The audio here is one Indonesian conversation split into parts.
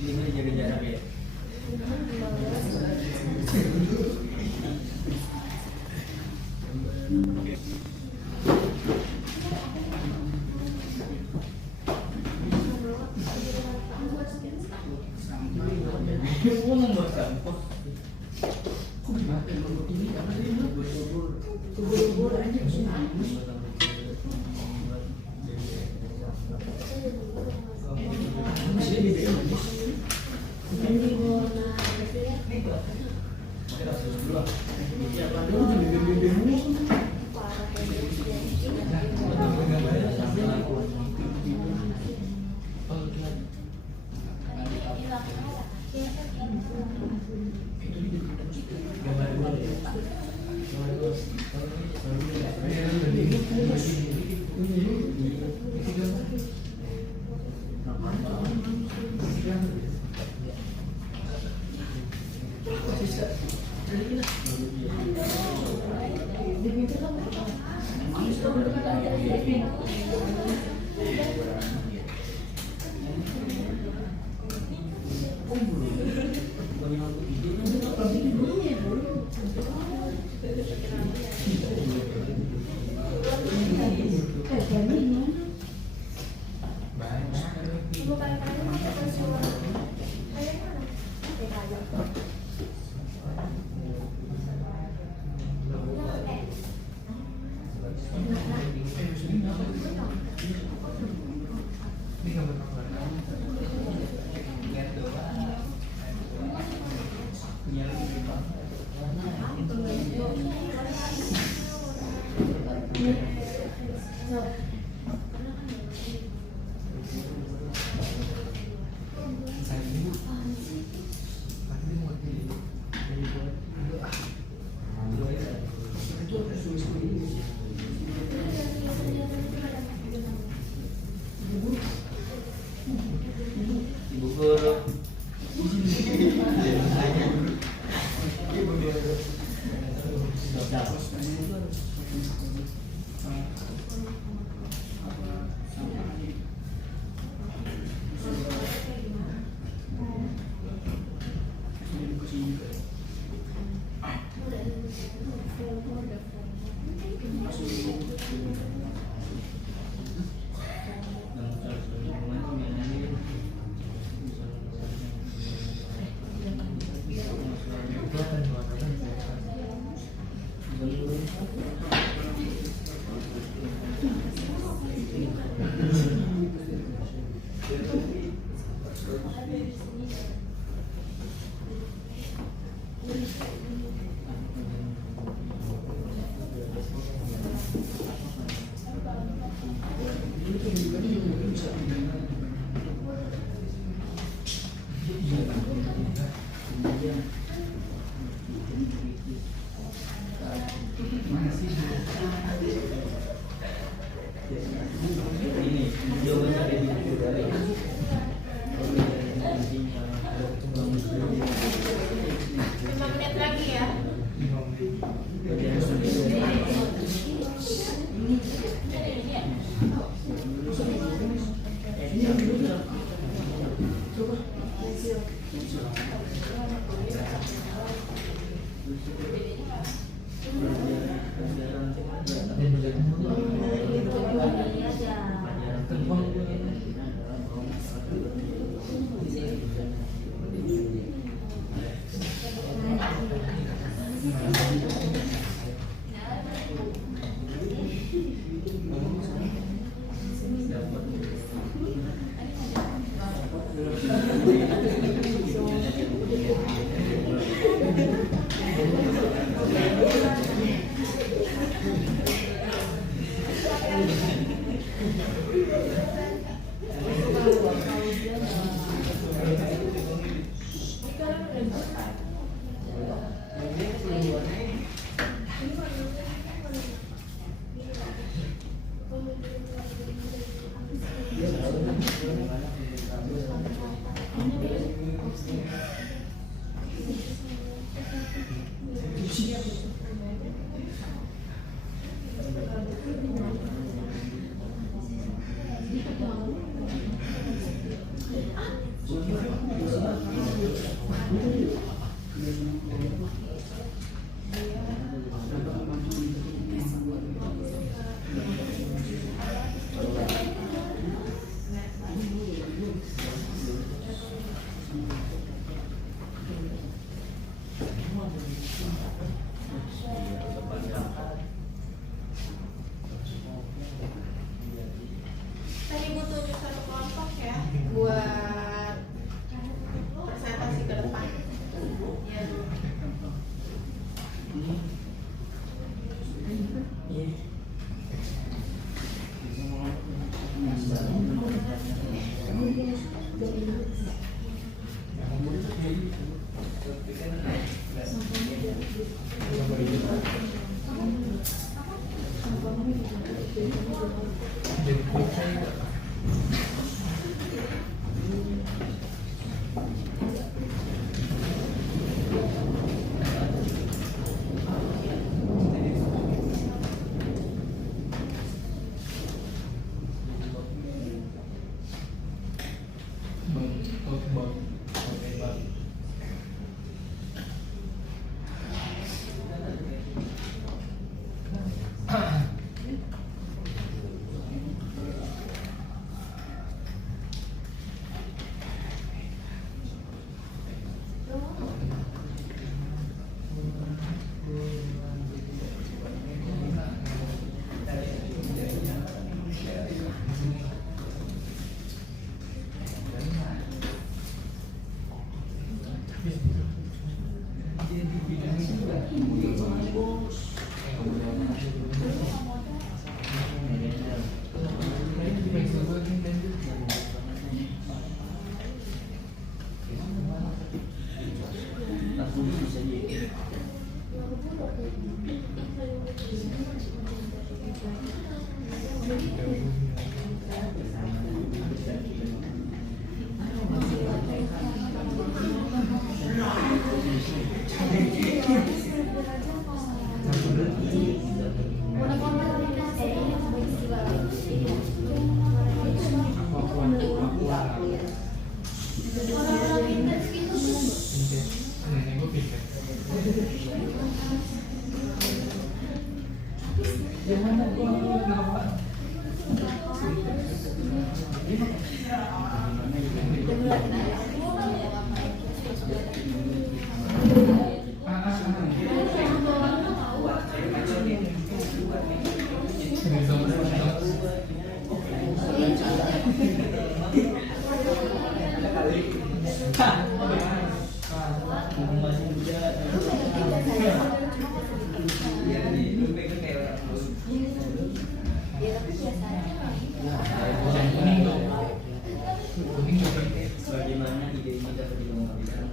Ini jaga jarak ya. Bagaimana ide ini dapat dikembangkan?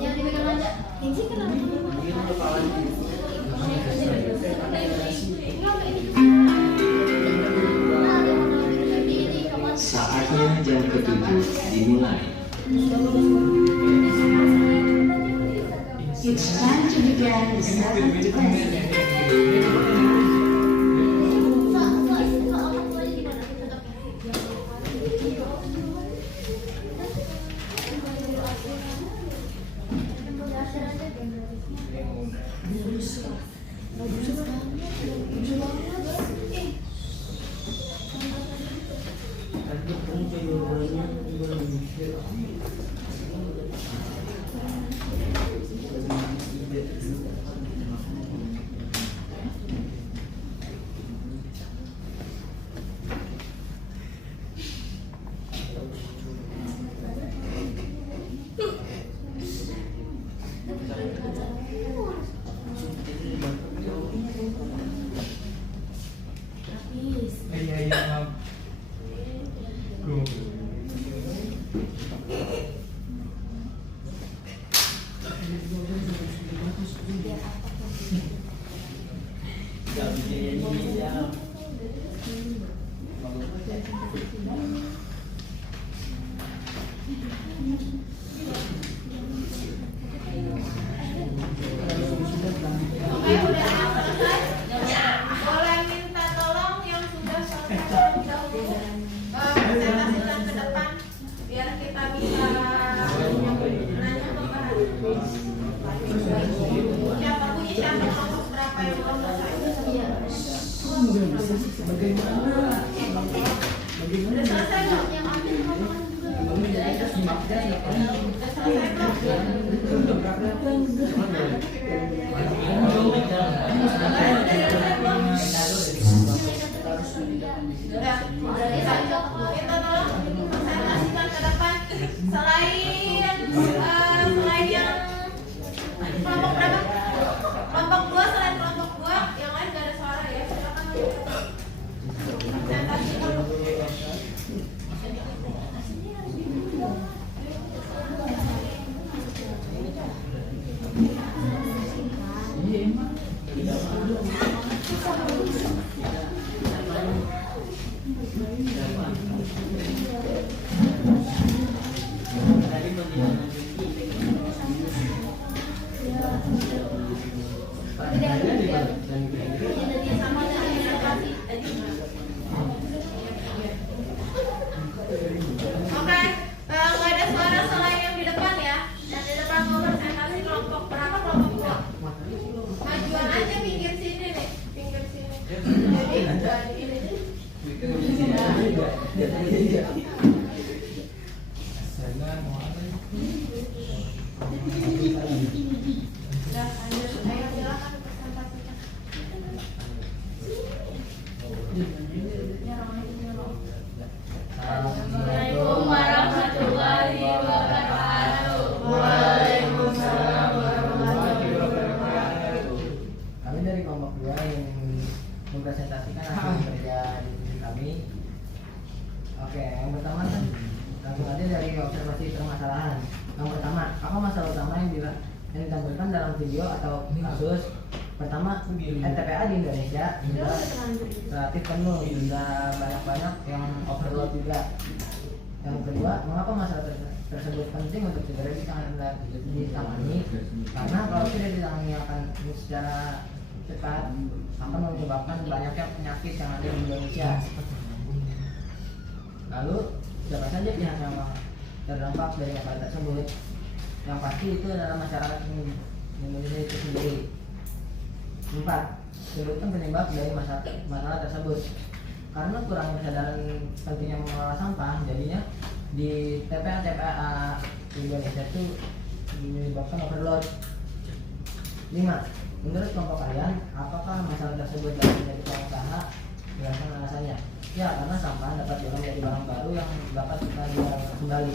Yang dipegang aja. Ini kenapa? Saatnya jam ke-7 dimulai. It's time to begin the seventh lesson. Boleh minta tolong yang sudah selesai presentasikan ke depan biar kita bisa nanya kembali. Siapa punya siapa kelompok berapa yang belum selesai? Udah selesai belum? Udah selesai belum? Kita tolong presentasikan ke depan. Selain yang kelompok berapa? Kelompok 2, selain kelompok 2 yang lain gak ada suara ya. Silakan presentasi dulu. Oke, nggak ada suara selain yang di depan ya. Dan di depan mau presentasi kelompok berapa? Kelompok 2. Majuan aja pinggir sini nih, pinggir sini. Jadi ini. Udah, lanjut. Ayo silakan presentasikan. Assalamualaikum warahmatullahi wabarakatuh. Waalaikumsalam warahmatullahi wabarakatuh. Kami dari kelompok 2 yang mempresentasikan hasil kerja divisi kami. Oke, yang pertama kan langsung aja dari observasi permasalahan. Yang pertama, apa masalah utama yang ditampilkan dalam video atau kasus? Pertama, NTPA di Indonesia relatif penuh, juga banyak-banyak yang overload juga. Yang kedua, mengapa masalah tersebut penting untuk segera ditangani? Karena kalau tidak ditangani akan secara cepat akan menyebabkan banyaknya penyakit yang ada di Indonesia. Lalu, siapa saja pihak yang terdampak dari masalah tersebut? Yang pasti itu adalah masyarakat Indonesia itu sendiri. 4. Sebutkan penyebab dari masalah tersebut. Karena kurangnya kesadaran pentingnya mengelola sampah, jadinya di TPA Indonesia itu menyebabkan overload. 5. Menurut kelompok kalian, apakah masalah tersebut dapat menjadi pengusaha? Jelaskan alasannya. Ya, karena sampah dapat diolah menjadi barang baru yang dapat kita jual kembali.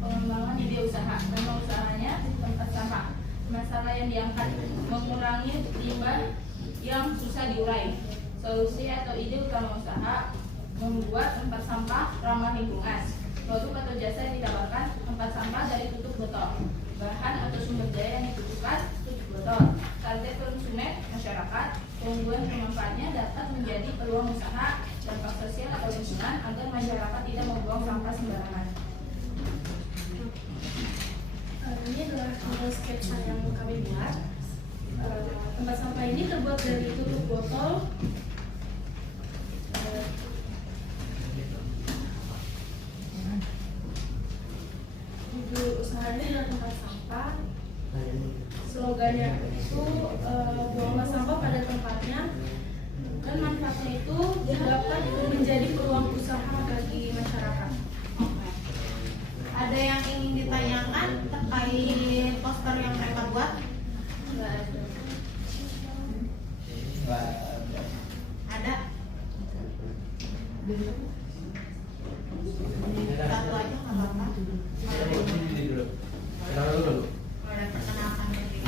Pengembangan ide usaha. Nama usahanya tempat sampah. Masalah yang diangkat mengurangi limbah yang susah diurai. Solusi atau ide utama usaha membuat tempat sampah ramah lingkungan. Produk atau jasa yang ditawarkan tempat sampah dari tutup botol. Bahan atau sumber daya yang dibutuhkan tutup botol. Target konsumen masyarakat. Keunggulan pemanfaatnya dapat menjadi peluang usaha. Dampak sosial atau lingkungan agar masyarakat tidak membuang sampah sembarangan. Ini adalah sketsa yang kami buat. Tempat sampah ini terbuat dari tutup botol. Judul usahanya adalah tempat sampah. Slogannya itu buanglah sampah pada tempatnya, dan manfaatnya itu dapat menjadi peluang usaha bagi masyarakat. Ada yang ingin ditanyakan terkait poster yang mereka buat? Nggak ada. Ada? Satu aja nggak apa-apa. Kalau ada perkenalkan diri.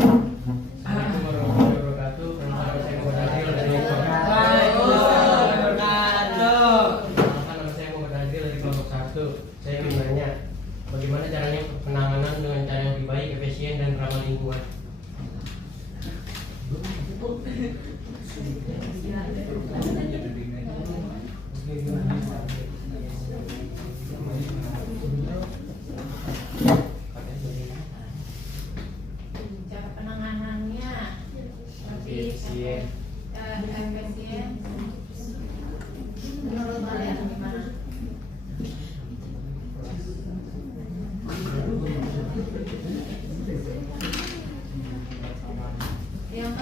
Assalamualaikum warahmatullahi wabarakatuh. Nama saya Muhammad Adil dari kelompok 1. Saya ingin nanya, bagaimana caranya penanganan dengan cara yang lebih baik, efisien dan ramah lingkungan? Cara penanganannya lebih Efisien. efisien. Menurut kalian gimana? Yang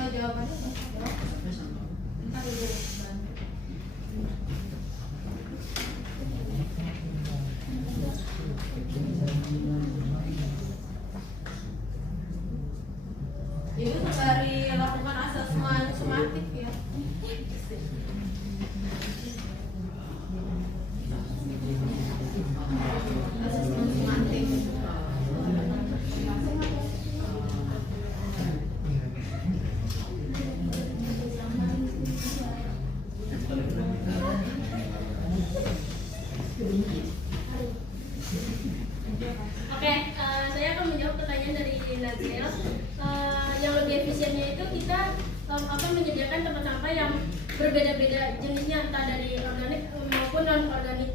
akan menyediakan tempat sampah yang berbeda-beda jenisnya, entah dari organik maupun non organik.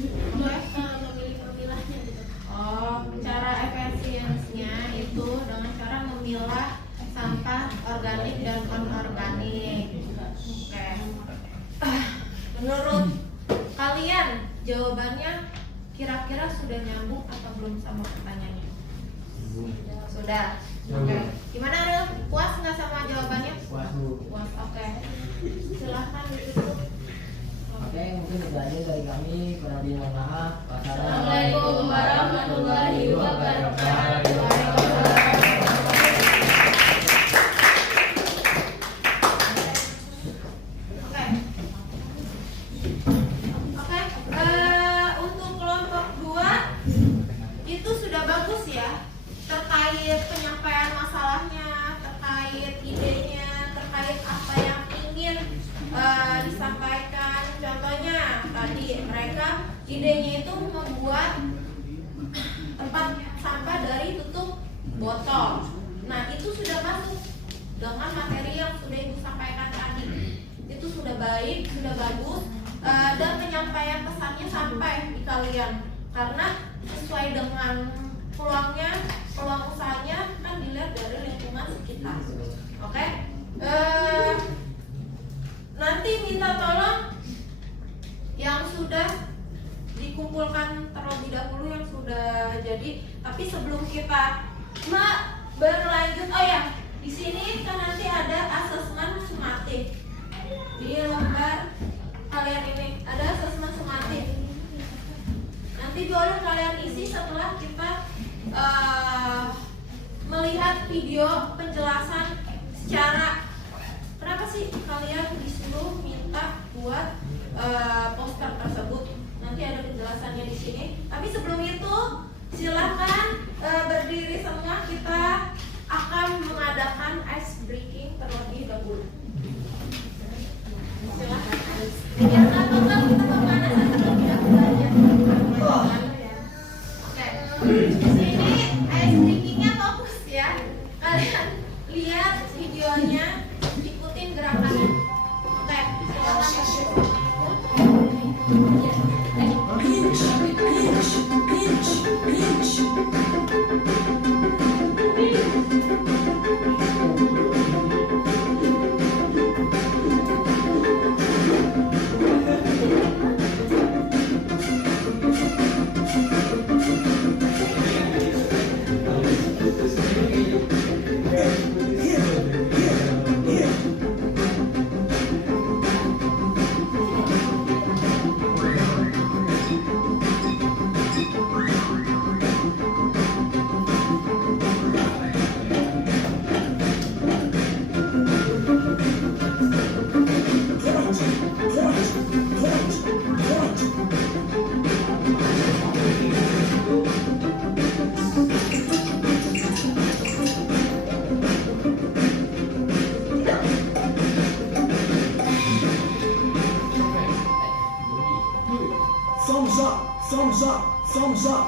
Memilih-memilahnya gitu. Oh, cara efisiensinya itu dengan cara memilah sampah organik dan non-organik. Oke. Menurut kalian jawabannya kira-kira sudah nyambung atau belum sama pertanyaannya? Sudah. Oke. Gimana, Rul? Puas nggak sama jawabannya? Puas Bu. Puas. Oke. Silahkan ditutup. Oke, mungkin itu aja dari kami. Kurang lebih mohon maaf. Assalamualaikum warahmatullahi wabarakatuh. Oke. Oke. Untuk kelompok 2 itu sudah bagus ya, terkait penyampaian masalahnya, terkait idenya, terkait apa yang ingin disampaikan. Contohnya tadi mereka idenya itu membuat tempat sampah dari tutup botol. Nah, itu sudah masuk dengan materi yang sudah Ibu sampaikan tadi. Itu sudah baik, sudah bagus, dan penyampaian pesannya sampai di kalian karena sesuai dengan peluang usahanya kan dilihat dari lingkungan sekitar. Oke. Nanti minta tolong yang sudah dikumpulkan terlebih dahulu yang sudah jadi. Tapi sebelum kita berlanjut, oh ya, di sini kan nanti ada asesmen sumatif di lembar kalian ini ada asesmen sumatif. Nanti boleh kalian isi setelah kita melihat video penjelasan secara. Kenapa sih kalian disuruh minta buat poster tersebut? Nanti ada penjelasannya di sini. Tapi sebelum itu, silakan berdiri semua. Kita akan mengadakan ice breaking terlebih dahulu. Silakan. Biar kita pemanasan terlebih dahulu aja. Oke. Di sini ice breakingnya fokus ya. Kalian lihat videonya. Gerakannya. Oke, Thumbs up.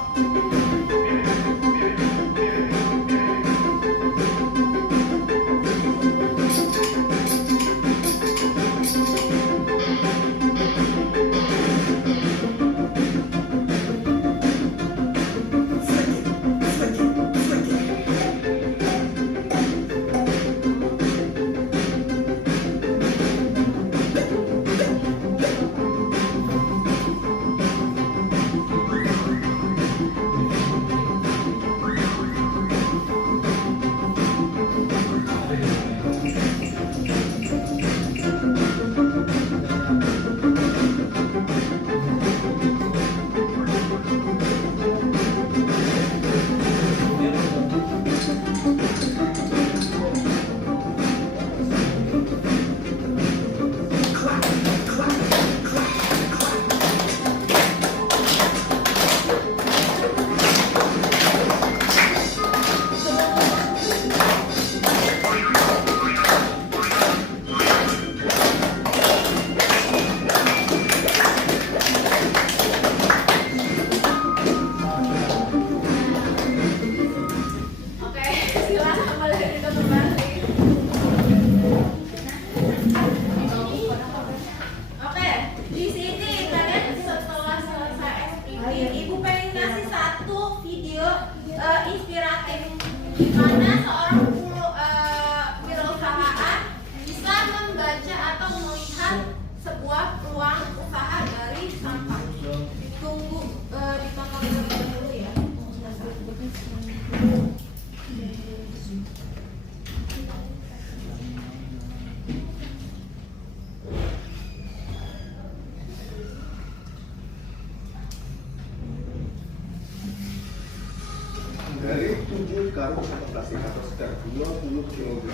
plastik atau sekitar 20 kg.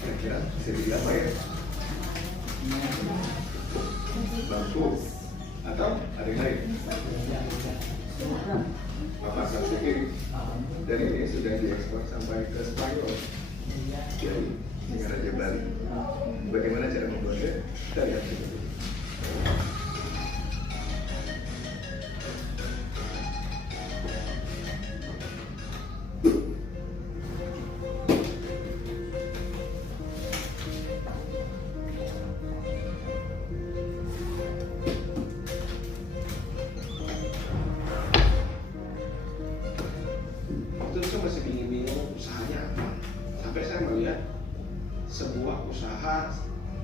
Kira-kira bisa jadi apa ya? Lampu atau ada yang lain? Papan plastik ini. Dan ini sudah diekspor sampai ke Spanyol. Jadi, dengan Raja Bali. Bagaimana cara membuatnya? Kita lihat dulu. Waktu itu saya masih bingung usahanya apa. Sampai saya melihat sebuah usaha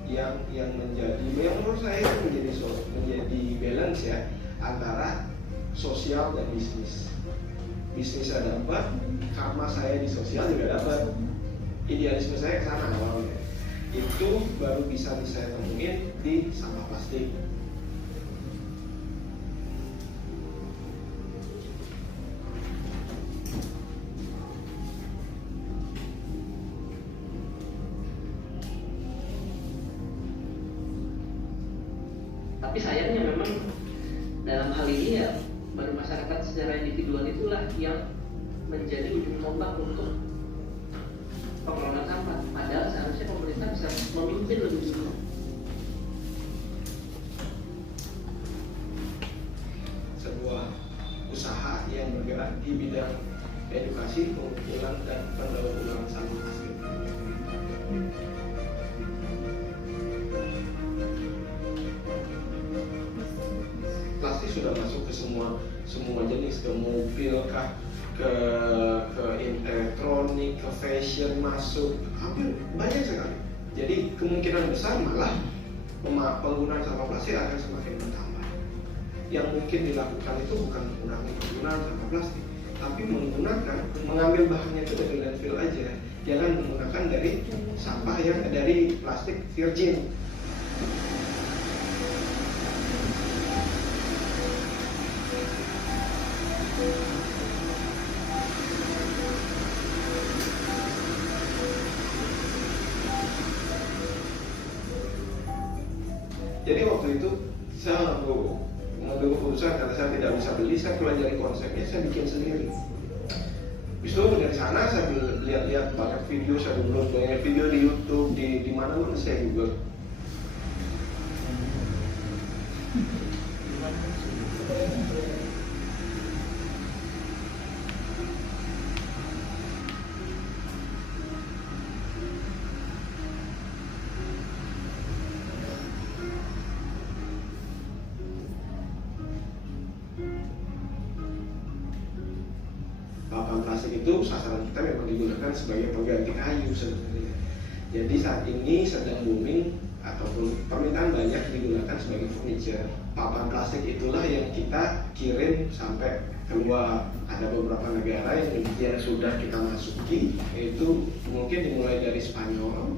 yang menurut saya itu menjadi balance ya antara sosial dan bisnis. Bisnis saya dapat, karma saya di sosial juga dapat. Idealisme saya ke sana awalnya. Itu baru bisa saya temuin di sampah plastik. Tapi sayangnya memang dalam hal ini ya baru masyarakat secara individual itulah yang menjadi ujung tombak untuk pengelolaan sampah. Padahal seharusnya pemerintah bisa memimpin lebih dulu. Sebuah usaha yang bergerak di bidang edukasi, pengumpulan dan pendaur ulang sampah plastik. Plastik sudah masuk ke semua jenis, ke mobil kah, ke elektronik, ke fashion masuk, hampir banyak sekali. Jadi kemungkinan besar malah penggunaan sampah plastik akan semakin bertambah. Yang mungkin dilakukan itu bukan mengurangi penggunaan sampah plastik, tapi mengambil bahannya itu dari landfill aja. Jangan menggunakan dari sampah yang dari plastik virgin. Jadi waktu itu saya mengambil keputusan karena saya tidak bisa beli, saya pelajari konsepnya, saya bikin sendiri. Habis itu dari sana saya lihat banyak video, saya download banyak video di YouTube, di mana-mana saya Google. Papan plastik itu sasaran kita memang digunakan sebagai pengganti kayu sebenarnya. Jadi saat ini sedang booming ataupun permintaan banyak digunakan sebagai furniture. Papan plastik itulah yang kita kirim sampai keluar. Ada beberapa negara yang sudah kita masuki, yaitu mungkin dimulai dari Spanyol,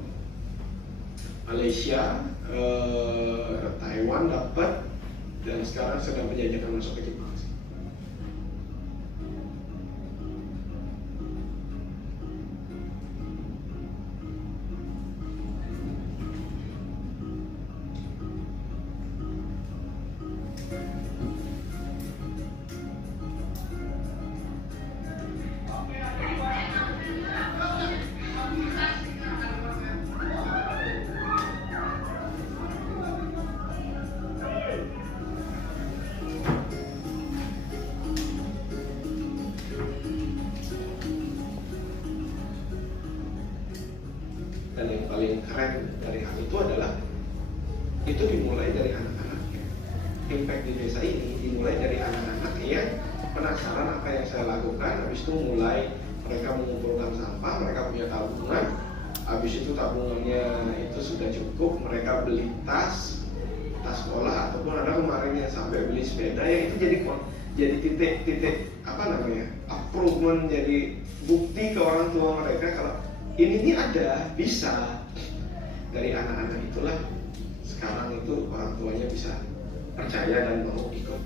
Malaysia, Taiwan dapat, dan sekarang sedang penjajakan masuk ke Jepang. Dan yang paling keren dari hal itu adalah itu dimulai dari anak-anak. Impact di desa ini dimulai dari anak-anak yang penasaran apa yang saya lakukan. Habis itu mulai mereka mengumpulkan sampah, mereka punya tabungan. Habis itu tabungannya itu sudah cukup, mereka beli tas sekolah, ataupun ada kemarin yang sampai beli sepeda, yang itu jadi titik improvement, jadi bukti ke orang tua mereka kalau ini ada, bisa. Dari anak-anak itulah sekarang itu orang tuanya bisa percaya dan mau ikut.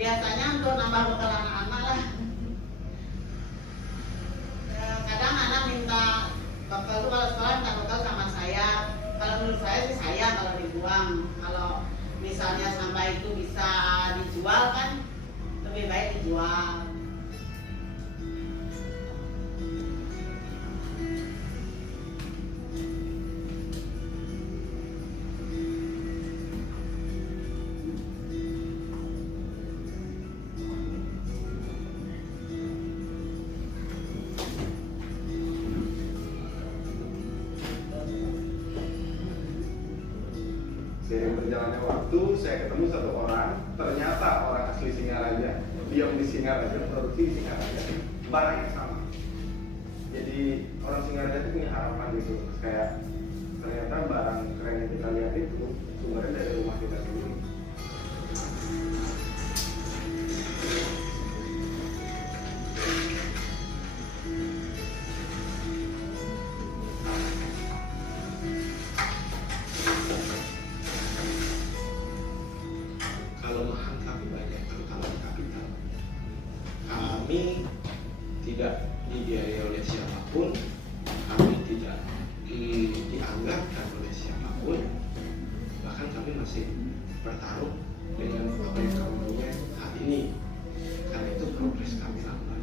biasanya untuk nambah bekal anak-anak lah. Kadang anak minta bekal tuh kalau sekolah minta bekal sama saya. Kalau menurut saya sih saya kalau dibuang. Kalau misalnya sampah itu bisa dijual kan lebih baik dijual. Seiring berjalannya waktu, saya ketemu satu orang, ternyata orang asli Singaraja, diam di Singaraja, produksi di Singaraja, barangnya sama. Jadi orang Singaraja itu punya harapan gitu, kayak ternyata barang keren yang kita lihat itu sumbernya dari rumah kita sendiri. Kelemahan kami banyak, terutama di kapital. Kami tidak dibiayai oleh siapapun, kami tidak dianggapkan oleh siapapun, bahkan kami masih bertarung dengan apa yang kami punya saat ini. Karena itu progres kami lambat.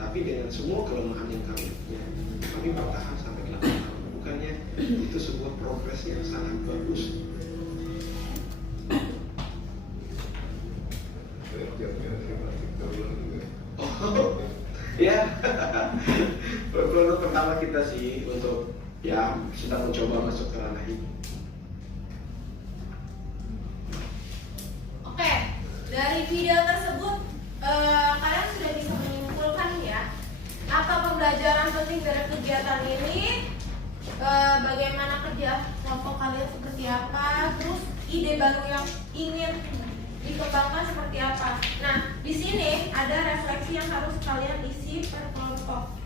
Tapi dengan semua kelemahan yang kami punya, kami bertahan sampai 8 tahun. Bukannya itu sebuah progres yang sangat bagus. Oh, ya. Produk pertama kita sih untuk ya sedang mencoba masuk ke ranah ini. Oke, dari video tersebut kalian sudah bisa menyimpulkan ya apa pembelajaran penting dari kegiatan ini, bagaimana kerja kelompok kalian seperti apa, terus ide baru yang ingin dikembangkan seperti apa. Nah, di sini ada refleksi yang harus kalian isi per kelompok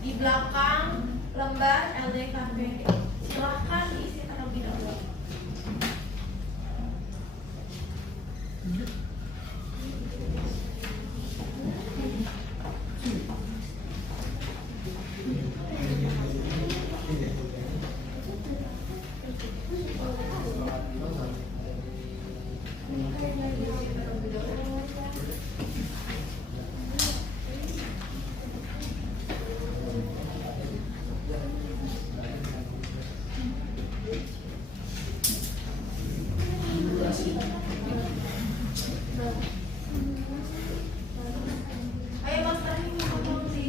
di belakang lembar LDKPD. Silahkan diisi terlebih dahulu. Ayo Mas Tani, ngomong di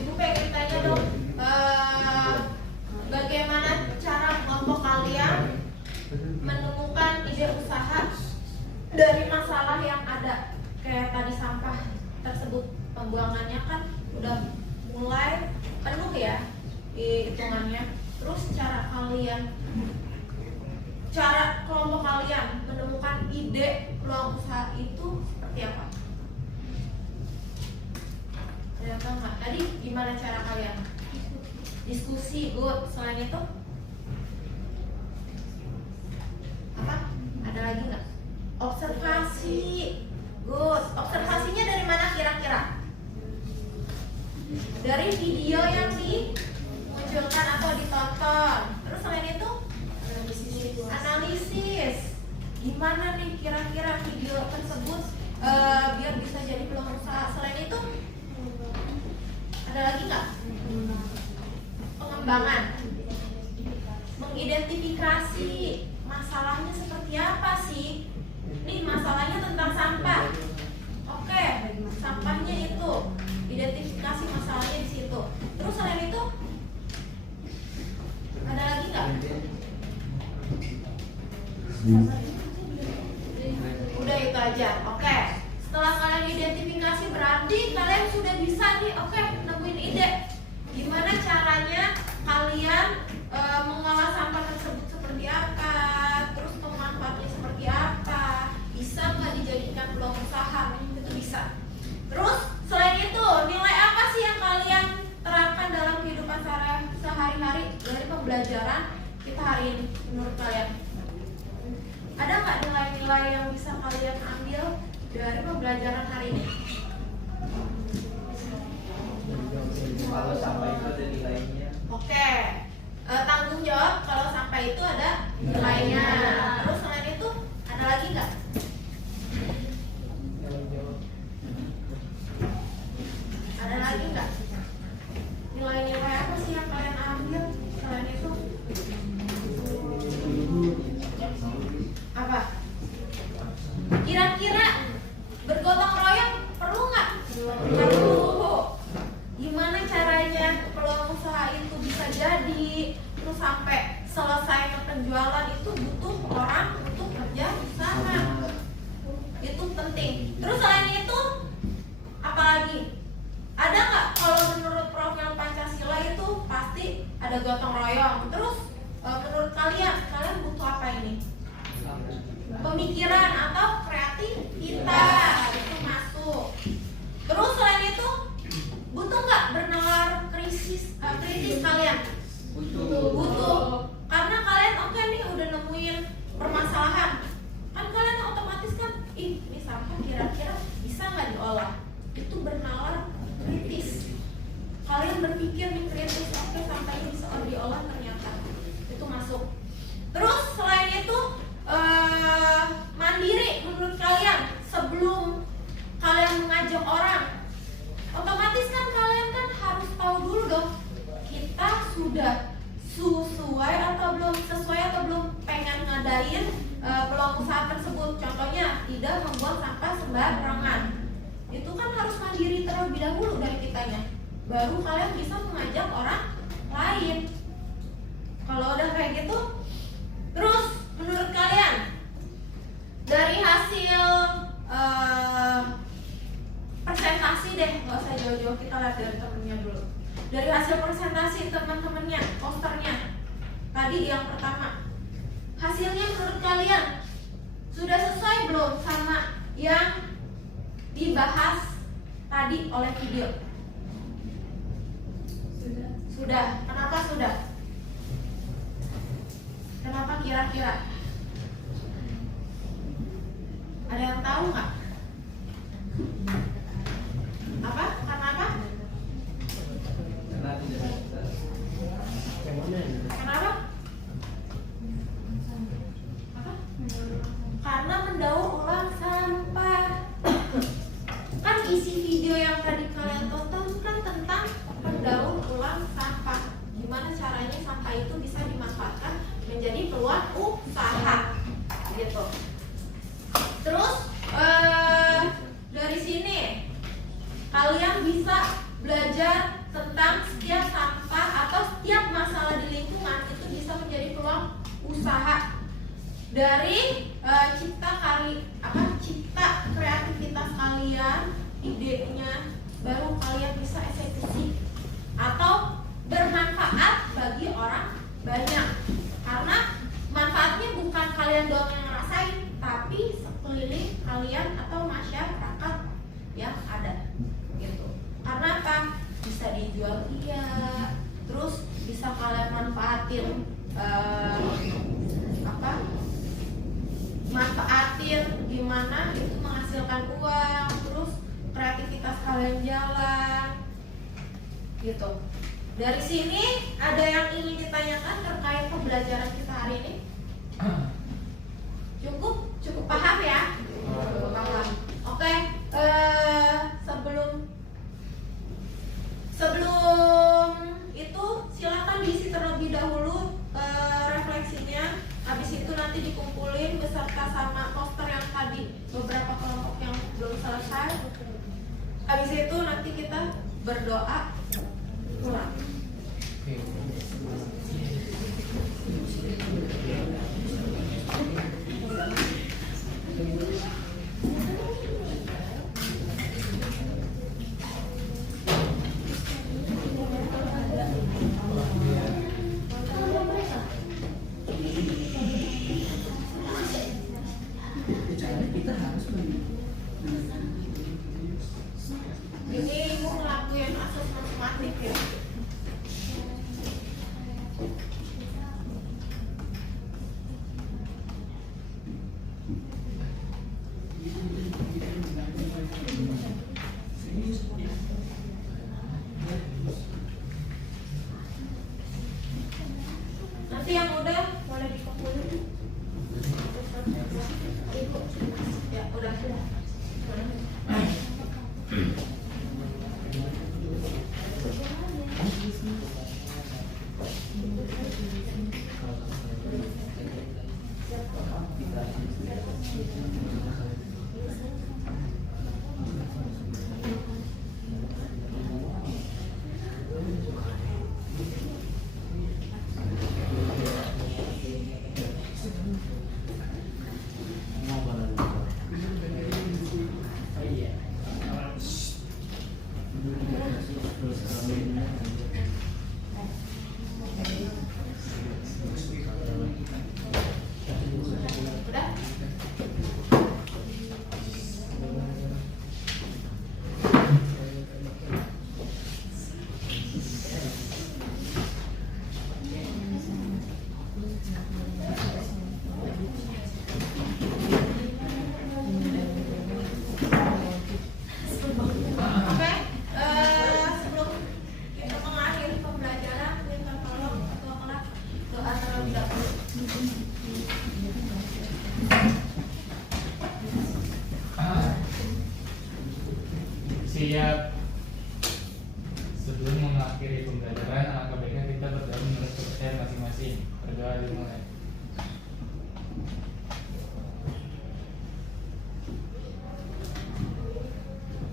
Ibu pengen tanya dong, bagaimana cara kelompok kalian menemukan ide usaha dari masalah yang ada? Kayak tadi sampah tersebut, pembuangannya kan udah mulai penuh ya hitungannya. Terus cara kelompok kalian menemukan ide peluang usaha itu seperti apa? Ada apa enggak? Tadi gimana cara kalian? Diskusi, good. Selain itu apa? Ada lagi nggak? Observasi, good. Observasinya dari mana kira-kira? Dari video yang dimunculkan atau ditonton. Terus selain itu analisis. Gimana nih kira-kira video tersebut biar bisa jadi peluang usaha? Selain itu ada lagi nggak? Pengembangan, mengidentifikasi masalahnya seperti apa sih? Nih masalahnya tentang sampah. Oke, sampahnya itu identifikasi masalahnya di situ. Terus selain itu ada lagi nggak? Udah itu aja. Oke, setelah kalian identifikasi berarti kalian sudah bisa nih, oke, nemuin ide. Gimana caranya kalian mengolah sampah tersebut seperti apa, terus pemanfaatnya seperti apa, bisa nggak dijadikan peluang usaha, itu bisa. Terus selain itu, nilai apa sih yang kalian terapkan dalam kehidupan sehari-hari dari pembelajaran kita hari ini menurut kalian? Ada nggak nilai-nilai yang bisa kalian ambil dari pembelajaran hari ini? Kalau sampai itu ada nilainya. Oke, tanggung jawab kalau sampai itu ada nilainya. Terus selain itu ada lagi nggak? Ada lagi nggak? Nilai-nilai apa sih yang kalian ambil selain itu? Apa? Kira-kira bergotong royong perlu nggak? Perlu. Gimana caranya peluang usaha itu bisa jadi, terus sampai selesai penjualan itu butuh orang untuk kerja sama. Itu penting. Terus selain itu apalagi? Ada nggak kalau menurut profil Pancasila itu pasti ada gotong royong. Terus menurut kalian butuh apa ini? Pemikiran atau kreativitas itu masuk. Terus selain itu butuh nggak bernalar kritis kalian? Butuh. Karena kalian oke nih udah nemuin permasalahan, kan kalian otomatis kan, ini sampah kira-kira bisa nggak diolah? Itu bernalar kritis. Kalian berpikir nih kritis, oke sampah ini bisa diolah ternyata itu masuk. Terus selain itu mandiri menurut kalian sebelum kalian mengajak orang, otomatis kan kalian kan harus tahu dulu dong kita sudah sesuai atau belum pengen ngadain peluang usaha tersebut. Contohnya tidak membuang sampah sembarangan. Itu kan harus mandiri terlebih dahulu dari kitanya, baru kalian bisa mengajak orang lain. Kalau udah kayak gitu, terus menurut kalian dari hasil presentasi deh, nggak usah jauh-jauh, kita lihat dari temennya dulu. Dari hasil presentasi teman-temannya, posternya tadi yang pertama, hasilnya menurut kalian sudah sesuai belum sama yang dibahas tadi oleh video? Sudah. Kenapa sudah? Kenapa kira-kira? Ada yang tahu nggak? Apa? Karena apa? Kenapa? Apa? Karena mendaur ulang sampah. Kan isi video yang tadi kalian tonton kan tentang mendaur ulang sampah. Gimana caranya sampah itu bisa dimanfaatkan menjadi peluang usaha, gitu. Terus dari sini kalian bisa belajar tentang setiap sampah atau setiap masalah di lingkungan itu bisa menjadi peluang usaha. Dari cipta kreativitas kalian, idenya, baru kalian bisa eksekusi atau bermanfaat bagi orang banyak. Karena manfaatnya bukan kalian doang yang ngerasain, tapi sekeliling kalian atau masyarakat yang ada, gitu. Karena apa? Bisa dijual terus bisa kalian manfaatin manfaatin gimana itu menghasilkan uang, terus kreativitas kalian jalan, gitu. Dari sini ada yang ingin ditanyakan terkait pembelajaran kita hari ini? Cukup paham ya? Cukup paham. Oke, sebelum itu silakan diisi terlebih dahulu refleksinya. Habis itu nanti dikumpulin beserta sama poster yang tadi beberapa kelompok yang belum selesai. Habis itu nanti kita berdoa pulang. ya sebelum mengakhiri pembelajaran, alangkah baiknya kita berdoa menurut kepercayaan masing-masing. Berdoa dimulai.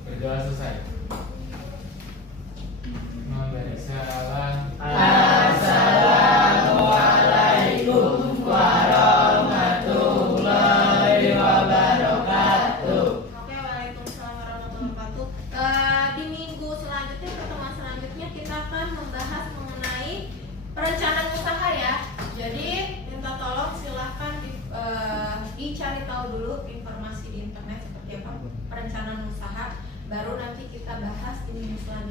Berdoa selesai. Memberi salam. Assalamualaikum warahmatullahi wabarakatuh. Oke, waalaikumsalam warahmatullahi wabarakatuh. Di minggu selanjutnya, pertemuan selanjutnya kita akan membahas mengenai perencanaan usaha ya. Jadi minta tolong silahkan dicari tahu dulu informasi di internet seperti apa perencanaan usaha. Baru nanti kita bahas di minggu selanjutnya.